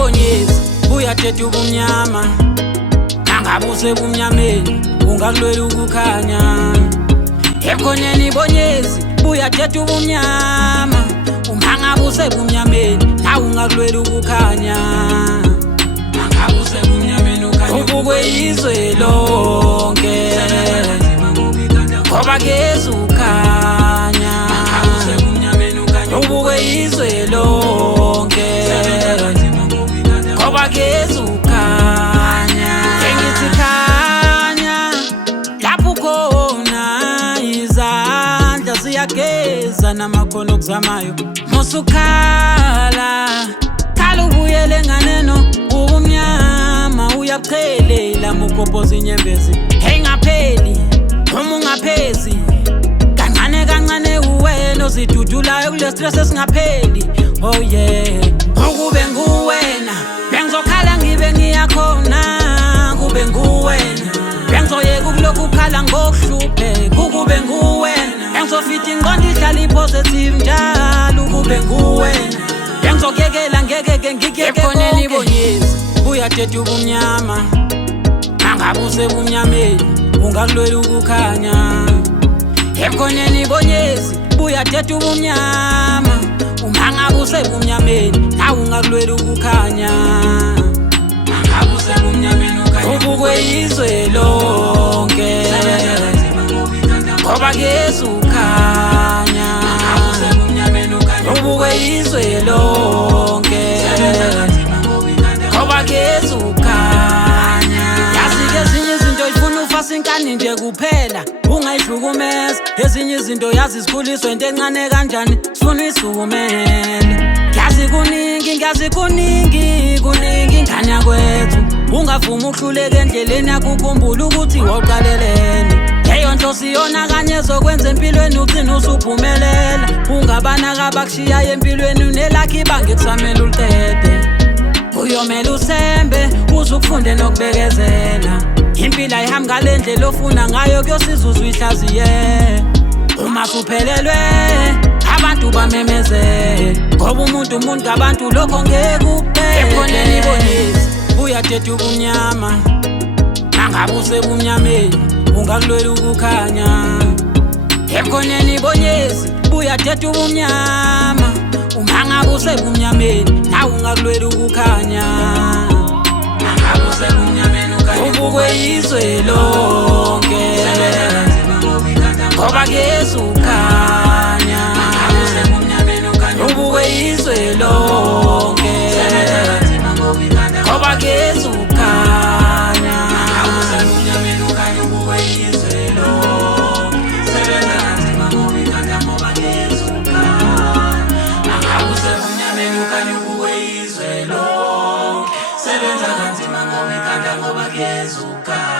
ibonyezi uyathetha ubumnyama angabuse bumnyameni ungakulwela ukukhanya ekhoneni ibonyezi uyathetha ubumnyama umangabuse bumnyameni nawe ungakulwela ukukhanya angabuse bumnyameni ukhanya ubukwe izwe lonke ngoba gezi ukhanya angabuse bumnyameni ukhanya ubukwe izwe lonke ngoba gezi ukhanya engithi khanya lapho khona izandla ziyageza namakhono okuzamayo musukhala khala ubuyele nganeno ubumnyama uyachelela mukobhoza inyembezi engapheli uma ungaphezi kancane kancane uwena ozidudulayo kule stress esingapheli oh yeah ukube nguwena bengizokhala ngibe ngiyakhona kube nguwena bengizoyeka ukulokhu ukhala ngokuhluphe kube nguwena bengizofita ingqondo ihlala ipositive njalo kube nguwena bengizokuyekela ngeke ngikuyeke ekhoneni ibonyezi uyathetha ubumnyama angabuse bumnyameni ungakulwela ukukhanya ekhoneni ibonyezi uyathetha ubumnyama umangabuse bumnyameni nawe ungakulwela ukukhanya angabuse bumnyameni ukhanya ubukwe izwe lonke ngoba gezi ukhanya angabuse bumnyameni ukhanya ubukwe izwe lonke ngoba gezi ukhanya yazi ezinye izinto ifuna ufasa inkani nje kuphela ungayihlukumeza ezinye izinto yazi sikhuliswe into encane kanjani sifuna isukumele ngiyazi kuningi ngani yakwethu ungavuma uhluleke endleleni yakukhumbula ukuthi wawuqaleleni leyo nto siyona kanye ezokwenza empilweni ugcina usuphumelela ungabanaka abakushiyayo empilweni unelakhi ibanga ekusamele uliqede uyomela usembe uze ukufunde nokubekezela impilo ayihambi ngale ndlela ofuna ngayo kuyosiza uyihlaziye uma suphelelwe abantu bamemeze ngoba umuntu ngabantu lokho ngeke kuphele ekhoneni ibonyezi uyathetha ubumnyama angabuse bumnyameni ungakulwela ukukhanya ekhoneni ibonyezi uyathetha ubumnyama umangabuse bumnyameni nawe ungakulwela ukukhanya angabuse bumnyameni ubukwe izwe lonke ngoba gezi ukhanya ubukwe izwe lonke ngoba gezi ukhanya ubukwe izwe lonke sebenza kanzima ngoba ikhanda ngoba gezi ukhanya angabuse bumnyameni ukhanya ubukwe izwe lonke sebenza kanzima ngoba ikhanda ngoba gezi ukhanya